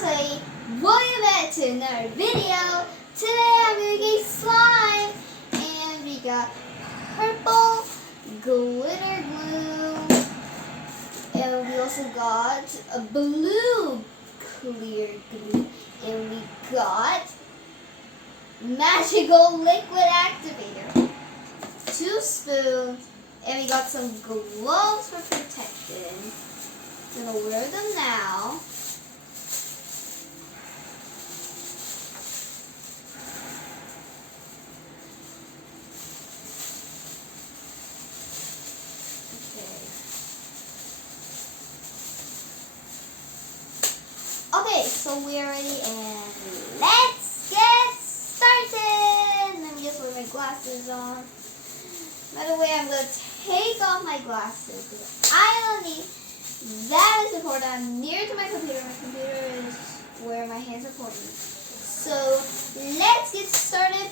guys, welcome back to another video. Today I'm gonna get slime, and we got purple glitter glue, and we also got a blue clear glue, and we got magical liquid activator, 2 spoons, and we got some gloves for protection. I'm gonna wear them now. Okay, so we're ready and let's get started. Let me just wear my glasses on. By the way, I'm going to take off my glasses because I don't need. That is important. I'm near to my computer. My computer is where my hands are pointing. So let's get started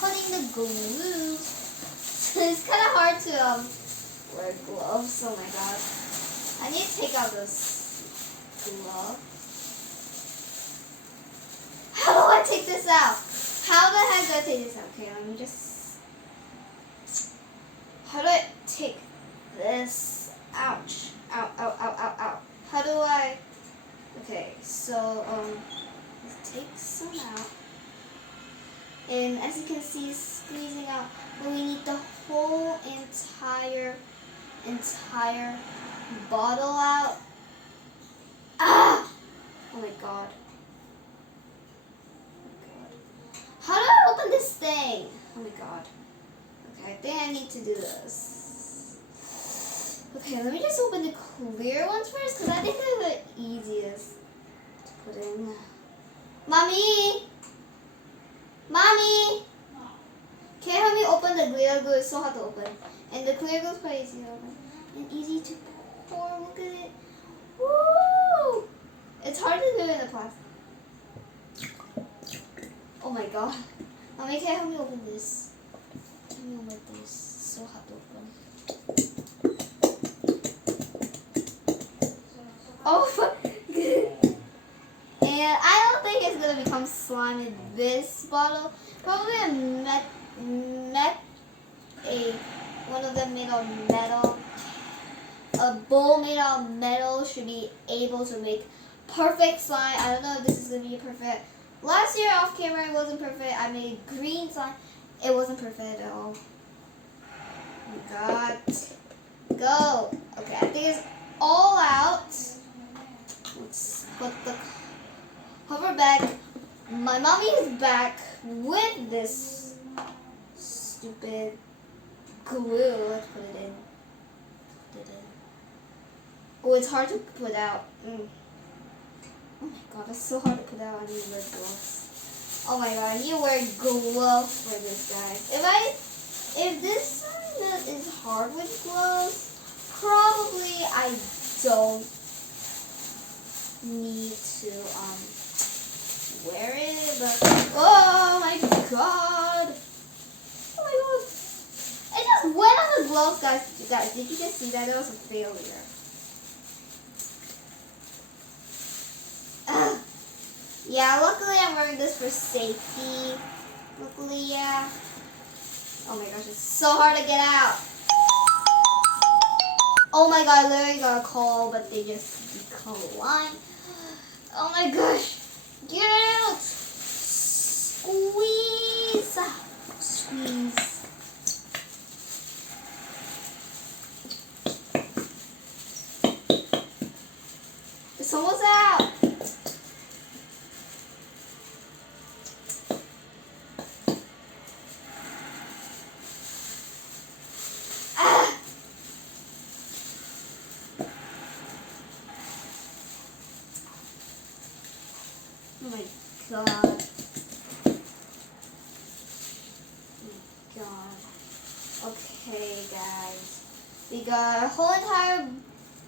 putting the glue. It's kind of hard to wear gloves. Oh my god. I need to take out this glove. How do I take this out? How the heck do I take this out? Okay, let me just... How do I take this? Ouch. Ow, ow, ow, ow, ow. How do I... Okay, so, let's take some out. And as you can see, it's squeezing out. But we need the whole entire bottle out. Ah! Oh my god. How do I open this thing? Oh my god. Okay, I think I need to do this. Okay, let me just open the clear ones first, because I think they're the easiest to put in. Mommy! Mommy! Can you help me open the glitter glue? It's so hard to open. And the clear glue is quite easy to open. And easy to pour. Look at it. Woo! It's hard to do in the plastic. Oh my god. Mommy, can you help me open this? Help me open this. It's so hard to open. Oh, and I don't think it's gonna become slime in this bottle. Probably one of them made of metal. A bowl made of metal should be able to make perfect slime. I don't know if this is gonna be perfect. Last year off camera it wasn't perfect. I made green slime. It wasn't perfect at all. Oh my god. Go. Okay, I think it's all out. Let's put the cover back. My mommy is back with this stupid glue. Let's put it in. Oh, it's hard to put out. Oh my god, it's so hard to put out. I need to wear gloves. Oh my god, I need to wear gloves for this, guys. If this is hard with gloves, probably I don't need to wear it, but oh my god. Oh my god. It just went on the gloves, guys. Did you just see that? It was a failure. Yeah, luckily I'm wearing this for safety. Luckily, yeah. Oh my gosh, it's so hard to get out. Oh my god, I literally got a call, but they just declined. Oh my gosh. Get out! Squeeze! Squeeze. It's almost out. Oh my god. Oh my god. Okay, guys. We got a whole entire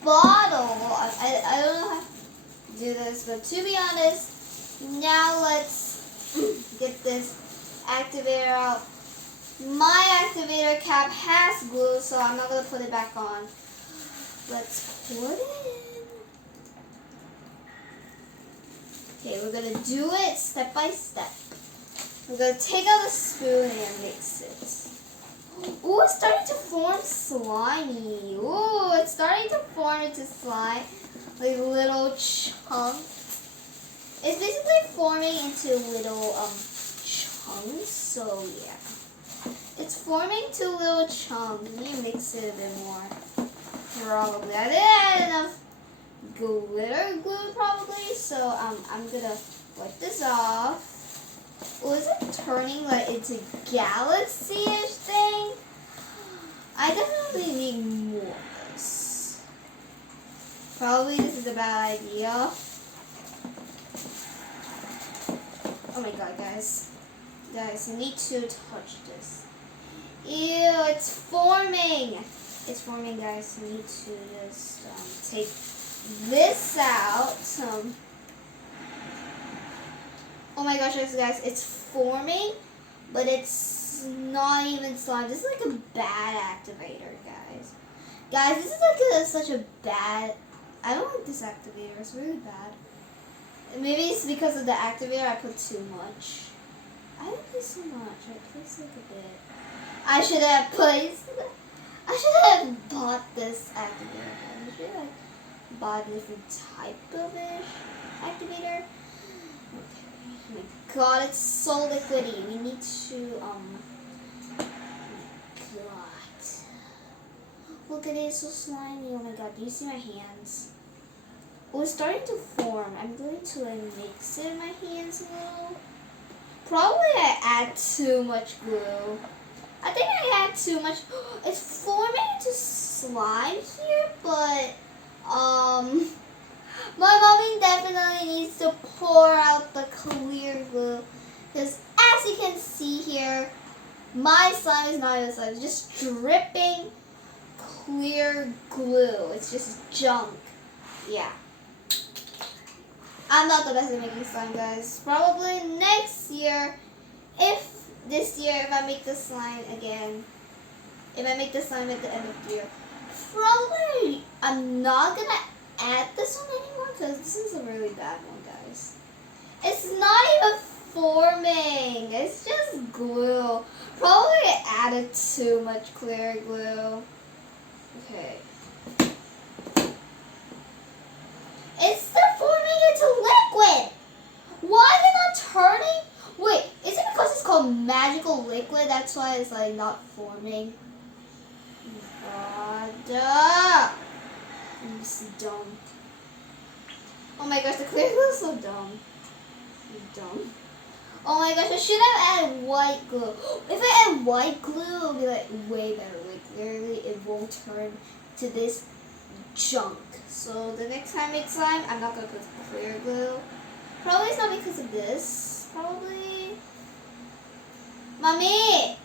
bottle. I don't know how to do this, but to be honest, now let's get this activator out. My activator cap has glue, so I'm not going to put it back on. Let's put it in. Okay, we're gonna do it step by step. We're gonna take out the spoon and mix it. Ooh, it's starting to form slimy. Ooh, it's starting to form into slime, like little chunks. It's basically forming into little chunks. So yeah, it's forming to little chunks. We need to mix it a bit more. Probably. I didn't add enough glitter glue probably, so I'm gonna wipe this off. Oh, is it turning like into galaxy-ish thing? I definitely need more of this. Probably this is a bad idea. Oh my god, guys. Guys, you need to touch this. Ew, it's forming. It's forming, guys. You need to just take this out. Oh my gosh, guys, it's forming, but it's not even slime. This is like a bad activator, guys. Guys, this is like such a bad. I don't like this activator. It's really bad. Maybe it's because of the activator. I put too much. I didn't put so much. I placed like a bit. I should have placed. I should have bought this activator. I should have bought a different type of activator. Okay. Oh my god, it's so liquidy. We need to oh my god. Look at it, it's so slimy. Oh my god, do you see my hands? Oh, it's starting to form. I'm going to mix it in my hands a little. Probably I add too much glue. I think I add too much. It's forming into slime here, but my mommy definitely needs to pour out the clear glue, because as you can see here, my slime is not even slime. It's just dripping clear glue. It's just junk. Yeah. I'm not the best at making slime, guys. Probably next year, if I make the slime again, if I make the slime at the end of the year, probably I'm not gonna add this one anymore, because this is a really bad one, guys. It's not even forming. It's just glue. Probably I added too much clear glue. Okay. It's still forming into liquid. Why is it not turning? Wait, is it because it's called magical liquid? That's why it's like not forming. God. I'm so dumb. Oh my gosh, the clear glue is so dumb. Dumb. Oh my gosh, I should have added white glue. If I add white glue, it'll be like way better. Like literally, it won't turn to this junk. So the next time I make slime, I'm not gonna put clear glue. Probably it's not because of this. Probably. Mommy!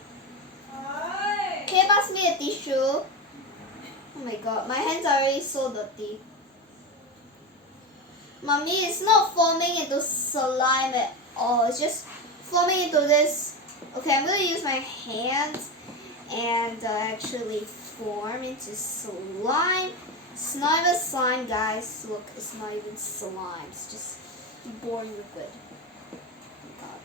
Hi. Can you pass me a tissue? Oh my god, my hands are already so dirty. Mommy, it's not forming into slime at all. It's just forming into this. Okay, I'm going to use my hands and actually form into slime. It's not even slime, guys. Look, it's not even slime. It's just boring liquid. Oh god.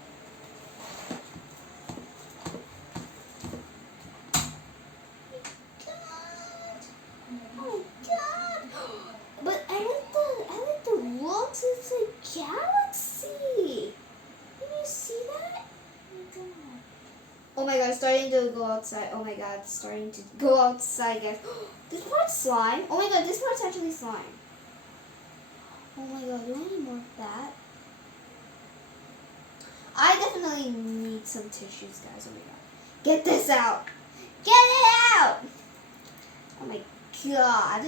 Oh god! But I like the looks. It's a galaxy. Can you see that? Oh my god, it's starting to go outside. Oh my god, it's starting to go outside, guys. This part's slime. Oh my god, this part's actually slime. Oh my god, do I need more of that? I definitely need some tissues, guys. Oh my god. Get this out! Get it out! Oh my god.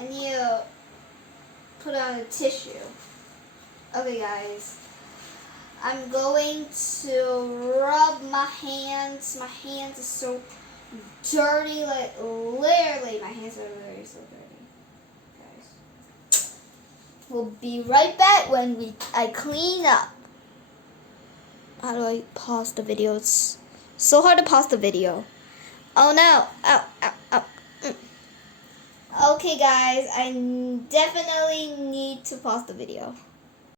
I need to put on a tissue. Okay, guys. I'm going to rub my hands. My hands are so dirty. Like, literally, my hands are literally so dirty. Guys. We'll be right back when I clean up. How do I pause the video? It's so hard to pause the video. Oh no. Ow, ow, ow. Okay, guys, I definitely need to pause the video.